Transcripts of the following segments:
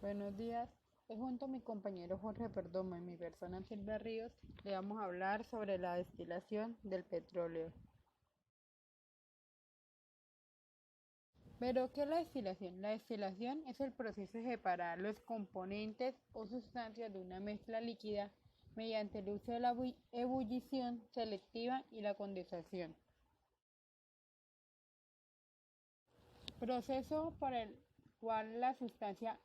Buenos días. Hoy junto a mi compañero Jorge Perdomo y mi persona Silvia Ríos le vamos a hablar sobre la destilación del petróleo. ¿Pero qué es la destilación? La destilación es el proceso de separar los componentes o sustancias de una mezcla líquida mediante el uso de la ebullición selectiva y la condensación. Proceso por el cual la sustancia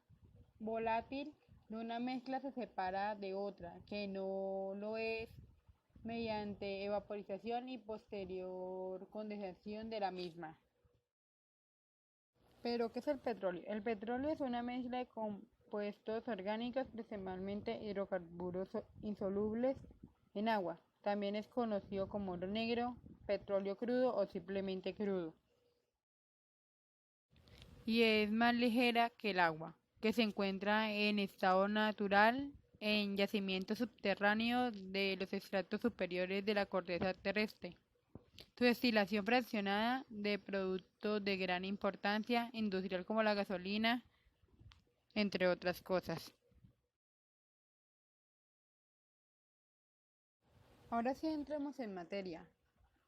volátil de una mezcla se separa de otra que no lo es mediante evaporización y posterior condensación de la misma. ¿Pero qué es el petróleo? El petróleo es una mezcla de compuestos orgánicos, principalmente hidrocarburos insolubles en agua. También es conocido como oro negro, petróleo crudo o simplemente crudo. Y es más ligera que el agua, que se encuentra en estado natural en yacimientos subterráneos de los estratos superiores de la corteza terrestre. Su destilación fraccionada de productos de gran importancia industrial como la gasolina, entre otras cosas. Ahora sí entremos en materia.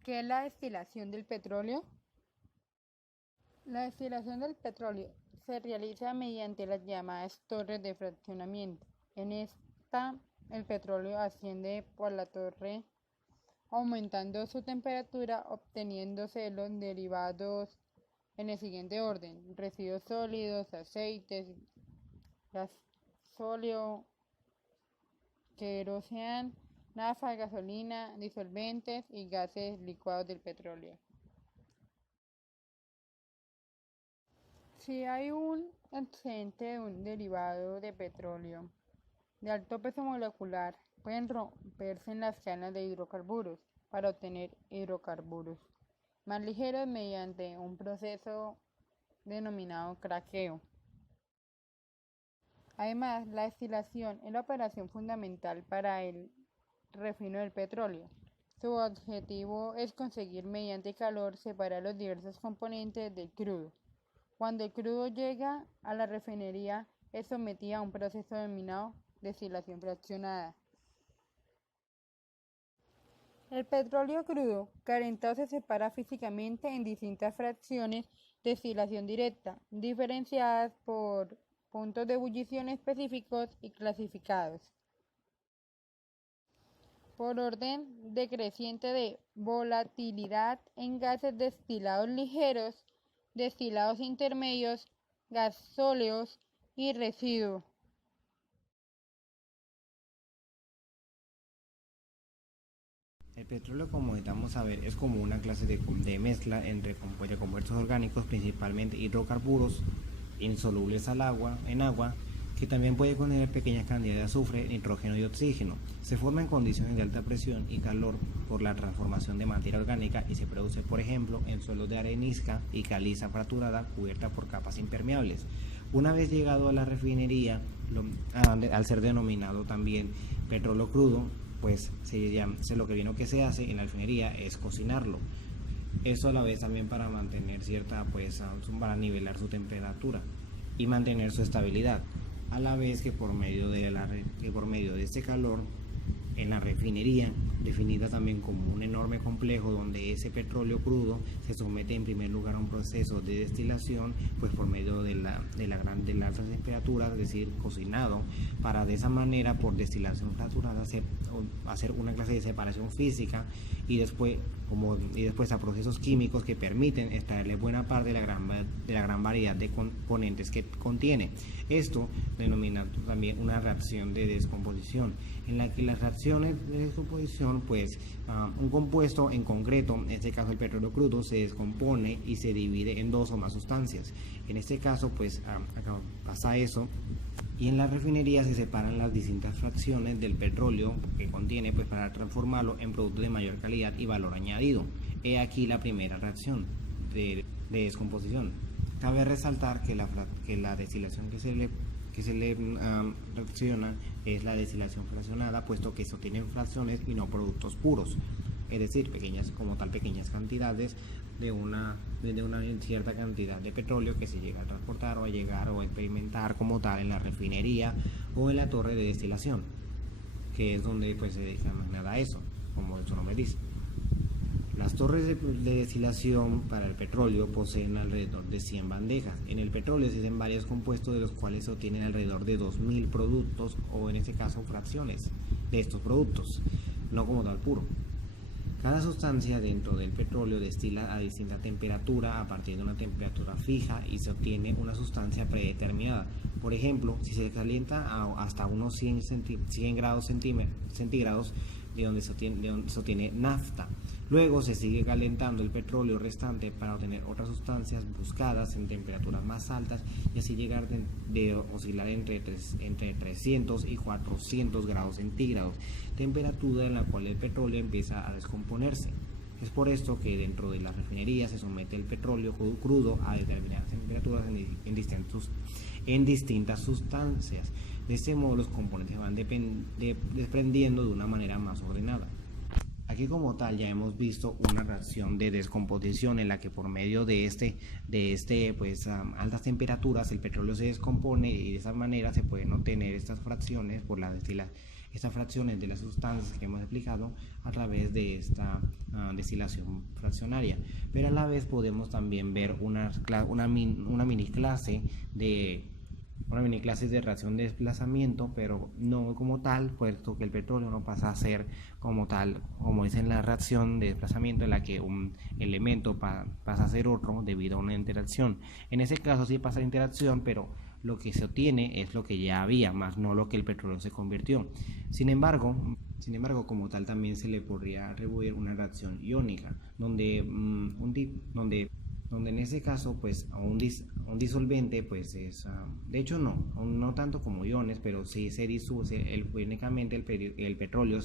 ¿Qué es la destilación del petróleo? La destilación del petróleo se realiza mediante las llamadas torres de fraccionamiento. En esta, el petróleo asciende por la torre, aumentando su temperatura, obteniéndose los derivados en el siguiente orden: residuos sólidos, aceites, gasóleo, queroseno, nafta, gasolina, disolventes y gases licuados del petróleo. Si hay un excedente de un derivado de petróleo de alto peso molecular, pueden romperse en las cadenas de hidrocarburos para obtener hidrocarburos más ligeros mediante un proceso denominado craqueo. Además, la destilación es la operación fundamental para el refino del petróleo. Su objetivo es conseguir mediante calor separar los diversos componentes del crudo. Cuando el crudo llega a la refinería, es sometido a un proceso denominado destilación fraccionada. El petróleo crudo calentado se separa físicamente en distintas fracciones de destilación directa, diferenciadas por puntos de ebullición específicos y clasificados por orden decreciente de volatilidad en gases destilados ligeros, destilados intermedios, gasóleos y residuos. El petróleo, como necesitamos saber, es como una clase de mezcla entre compuestos orgánicos, principalmente hidrocarburos, insolubles en agua, que también puede contener pequeñas cantidades de azufre, nitrógeno y oxígeno. Se forma en condiciones de alta presión y calor por la transformación de materia orgánica y se produce, por ejemplo, en suelos de arenisca y caliza fracturada cubierta por capas impermeables. Una vez llegado a la refinería, al ser denominado también petróleo crudo, pues lo que viene que se hace en la refinería es cocinarlo. Eso a la vez también para mantener para nivelar su temperatura y mantener su estabilidad, a la vez que por medio de este calor en la refinería, definida también como un enorme complejo donde ese petróleo crudo se somete en primer lugar a un proceso de destilación, pues por medio de las altas temperaturas, es decir, cocinado, para de esa manera, por destilación fracturada, hacer una clase de separación física y después a procesos químicos que permiten extraerle buena parte de la gran variedad de componentes que contiene. Esto denomina también una reacción de descomposición, en la que las reacciones de descomposición, un compuesto en concreto, en este caso el petróleo crudo, se descompone y se divide en dos o más sustancias. En este caso, acá pasa eso, y en la refinería se separan las distintas fracciones del petróleo que contiene, para transformarlo en productos de mayor calidad y valor añadido. He aquí la primera reacción de descomposición. Cabe resaltar que la destilación que se le reacciona es la destilación fraccionada, puesto que eso tiene fracciones y no productos puros. es decir, pequeñas cantidades de una cierta cantidad de petróleo que se llega a transportar o a llegar o a experimentar como tal en la refinería o en la torre de destilación, que es donde pues se dedica más nada a eso, como su nombre dice. Las torres de destilación para el petróleo poseen alrededor de 100 bandejas. En el petróleo existen varios compuestos de los cuales se obtienen alrededor de 2000 productos o en este caso fracciones de estos productos, no como tal puro. Cada sustancia dentro del petróleo destila a distinta temperatura a partir de una temperatura fija y se obtiene una sustancia predeterminada. Por ejemplo, si se calienta hasta unos 100 grados centígrados, de donde se obtiene nafta. Luego se sigue calentando el petróleo restante para obtener otras sustancias buscadas en temperaturas más altas y así llegar de oscilar entre 300 y 400 grados centígrados, temperatura en la cual el petróleo empieza a descomponerse. Es por esto que dentro de las refinerías se somete el petróleo crudo a determinadas temperaturas en distintas sustancias. De este modo los componentes van desprendiendo de una manera más ordenada. Aquí como tal ya hemos visto una reacción de descomposición en la que por medio de altas temperaturas el petróleo se descompone y de esa manera se pueden obtener estas fracciones estas fracciones de las sustancias que hemos explicado a través de esta destilación fraccionaria. Pero a la vez podemos también ver una mini clase de reacción de desplazamiento, pero no como tal, puesto que el petróleo no pasa a ser como tal, como dice en la reacción de desplazamiento, en la que un elemento pasa a ser otro debido a una interacción. En ese caso sí pasa la interacción, pero lo que se obtiene es lo que ya había, más no lo que el petróleo se convirtió. Sin embargo, como tal también se le podría atribuir una reacción iónica, donde en ese caso pues a un disolvente pues es, de hecho no tanto como iones, pero sí se disuelve, únicamente el petróleo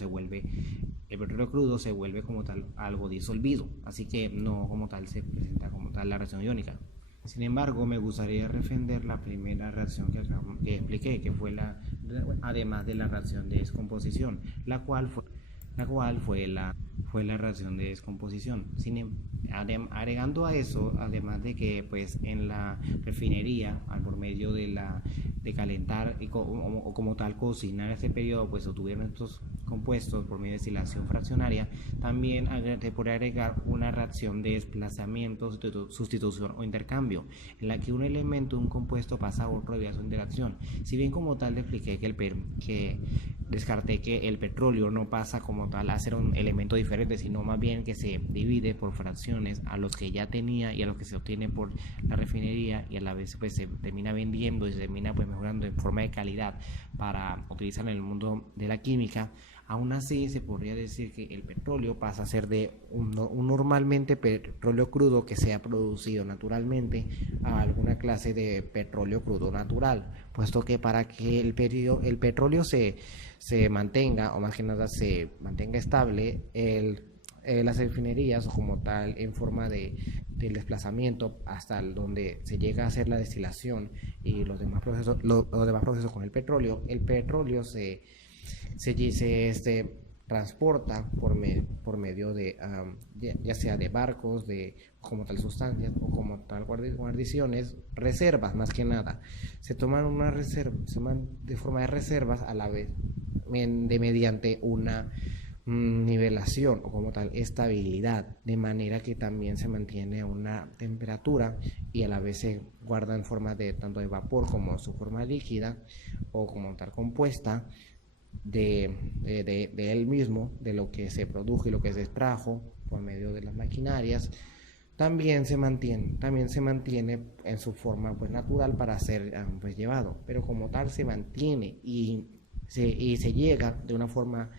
crudo se vuelve como tal algo disolvido, así que no como tal se presenta como tal la reacción iónica. Sin embargo, me gustaría defender la primera reacción que expliqué, que fue además de la reacción de descomposición, la cual fue la reacción de descomposición. Agregando a eso, además de que pues en la refinería, por medio de calentar o como tal cocinar este periodo, pues obtuvieron estos compuestos por medio de destilación fraccionaria, también se puede agregar una reacción de desplazamiento, sustitución o intercambio, en la que un elemento, un compuesto pasa a otro debido a su interacción. Si bien como tal le expliqué que descarté que el petróleo no pasa como tal a ser un elemento diferente, sino más bien que se divide por fracciones a los que ya tenía y a los que se obtiene por la refinería, y a la vez pues se termina vendiendo y se termina pues mejorando en forma de calidad para utilizar en el mundo de la química. Aún así se podría decir que el petróleo pasa a ser de un normalmente petróleo crudo que se ha producido naturalmente a alguna clase de petróleo crudo natural, puesto que para que el petróleo se mantenga, o más que nada se mantenga estable, las refinerías como tal en forma del desplazamiento hasta donde se llega a hacer la destilación y los demás procesos con el petróleo se transporta por medio de ya sea de barcos, como tal sustancias o como tal guarniciones, reservas más que nada. Se toman de forma de reservas a la vez mediante una nivelación o como tal estabilidad, de manera que también se mantiene una temperatura y a la vez se guarda en forma de tanto de vapor como su forma líquida o como tal compuesta de él mismo, de lo que se produjo y lo que se extrajo por medio de las maquinarias. También se mantiene en su forma pues natural para ser pues llevado, pero como tal se mantiene y se llega de una forma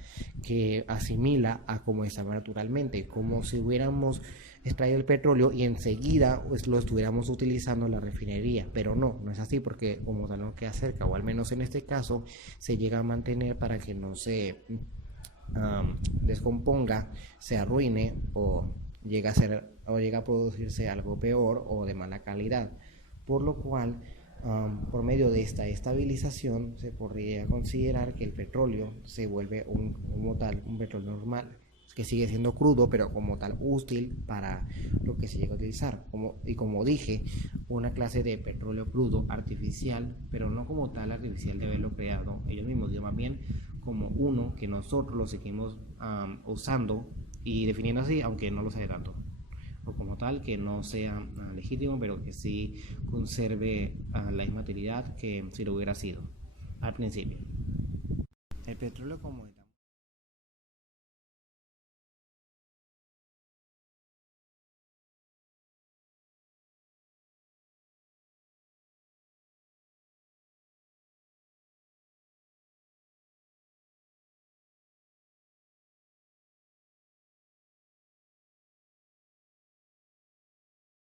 que asimila a como estaba naturalmente, como si hubiéramos extraído el petróleo y enseguida pues, lo estuviéramos utilizando en la refinería, pero no es así, porque como tal no queda cerca, o al menos en este caso se llega a mantener para que no se descomponga, se arruine o llega a producirse algo peor o de mala calidad, por lo cual por medio de esta estabilización se podría considerar que el petróleo se vuelve un petróleo normal, que sigue siendo crudo, pero como tal útil para lo que se llega a utilizar. Como dije, una clase de petróleo crudo artificial, pero no como tal artificial de haberlo creado ellos mismos, sino más bien como uno que nosotros lo seguimos usando y definiendo así, aunque no lo sea tanto. O como tal, que no sea legítimo, pero que sí conserve la misma utilidad que si lo hubiera sido al principio. El petróleo como